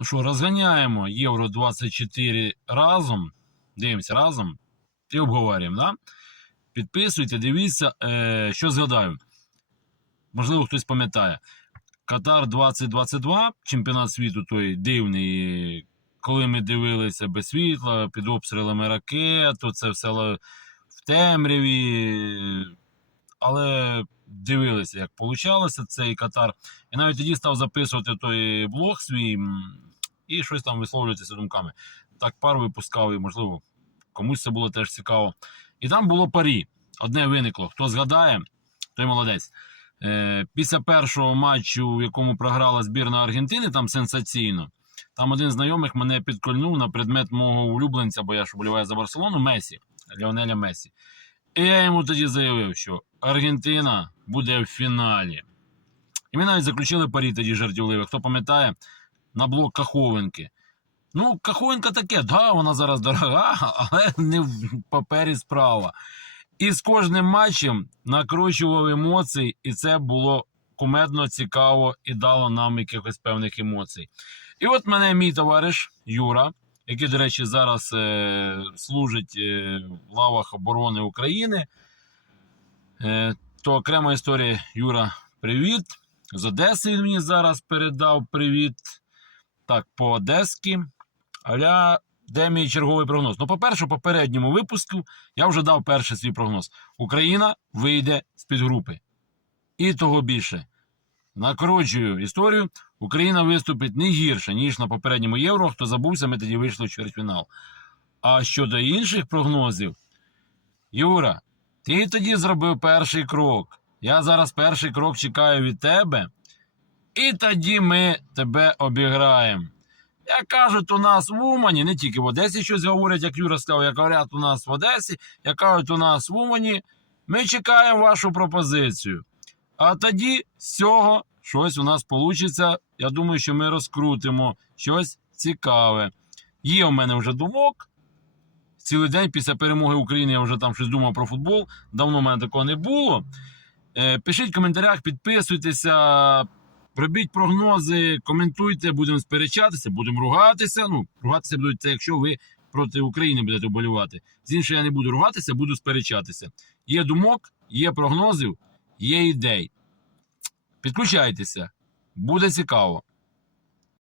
Ну що, розганяємо Євро 24 разом. Дивимося разом і обговорюємо, да? Підписуйте, дивіться, е, що згадаю. Можливо, хтось пам'ятає. Катар 2022, чемпіонат світу той дивний. Коли ми дивилися без світла, під обстрілами ракет, це все в темряві. Але дивилися, як получалося цей Катар. І навіть тоді став записувати той блог свій і щось там висловлюватися думками. Так пар випускав, і можливо, комусь це було теж цікаво. І там було парі. Одне виникло. Хто згадає, той молодець. Е, після першого матчу, в якому програла збірна Аргентини, там сенсаційно. Там один з знайомих мене підкольнув на предмет мого улюбленця, бо я ж вболіваю за Барселону, Месі, Леонеля Месі. І я йому тоді заявив, що Аргентина буде в фіналі. І ми навіть заключили парі тоді жартівливе. Хто пам'ятає, на блок Каховенки. Ну, Каховенка таке, да, вона зараз дорога, але не в папері справа. І з кожним матчем накручував емоцій, і це було кумедно, цікаво і дало нам якихось певних емоцій. І от мене мій товариш Юра, який, до речі, зараз е, служить е, в лавах оборони України. Е, то окрема історія Юра, привіт. З Одеси він мені зараз передав привіт. Так, по Одеськи. Аля, де мій черговий прогноз? Ну, по-перше, в попередньому випуску я вже дав перший свій прогноз. Україна вийде з підгрупи. І того більше. Накручую історію. Україна виступить не гірше, ніж на попередньому євро. Хто забувся, ми тоді вийшли в чвертьфінал. А щодо інших прогнозів, Юра, ти тоді зробив перший крок. Я зараз перший крок чекаю від тебе. І тоді ми тебе обіграємо. Як кажуть, у нас в Умані, не тільки в Одесі щось говорять, як Юра сказав, як говорять у нас в Одесі, як кажуть у нас в Умані, ми чекаємо вашу пропозицію. А тоді з цього щось у нас вийде. Я думаю, що ми розкрутимо щось цікаве. Є у мене вже думок. Цілий день після перемоги України я вже там щось думав про футбол. Давно в мене такого не було. Е, Пишіть в коментарях, підписуйтеся, робіть прогнози, коментуйте, будемо сперечатися, будемо ругатися. Ну, ругатися будуть це, якщо ви проти України будете вболівати. З іншого я не буду ругатися, буду сперечатися. Є думок, є прогнозів, є ідей. Підключайтеся, буде цікаво.